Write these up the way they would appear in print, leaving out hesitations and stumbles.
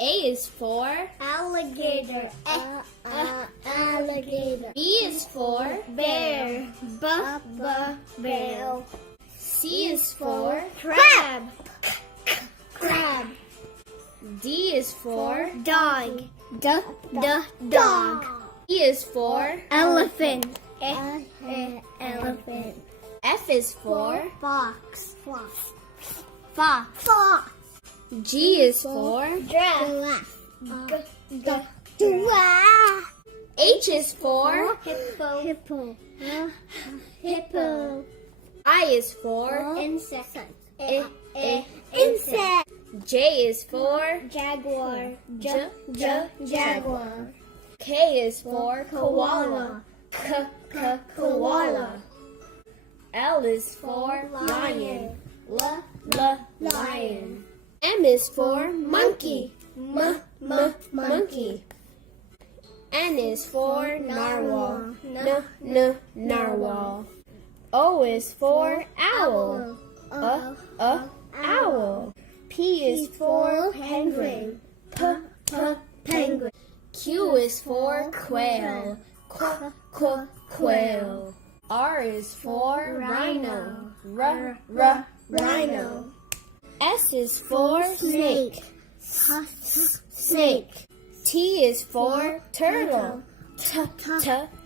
A is for alligator. Alligator. B is for Bear. Bear. C is for Crab. Crab. D is for Dog. Dog. E is for Elephant. Elephant. F is for Fox. fox. G is for Giraffe. H is for Hippo. Hippo. I is for Insect. insect. J is for Jaguar. Jaguar. K is for koala. Koala. L is for lion. Lion. M is for monkey. Monkey. N is for narwhal. Narwhal. O is for owl. Owl. P is for penguin. Penguin. Q is for quail. Quail. R is for rhino. Rhino. S is for snake. Snake. T is for turtle.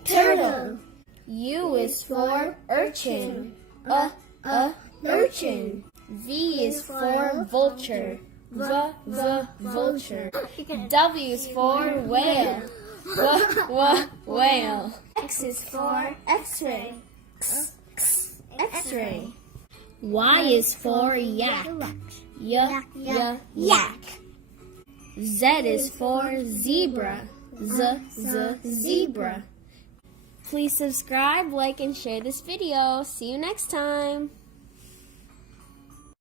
Turtle. U is for urchin. Urchin. V is for vulture. Vulture. W is for whale. Whale. X is for X-ray. X-ray. Y is for yak. Yak. Z is for zebra. Zebra. Please subscribe, like, and share this video. See you next time.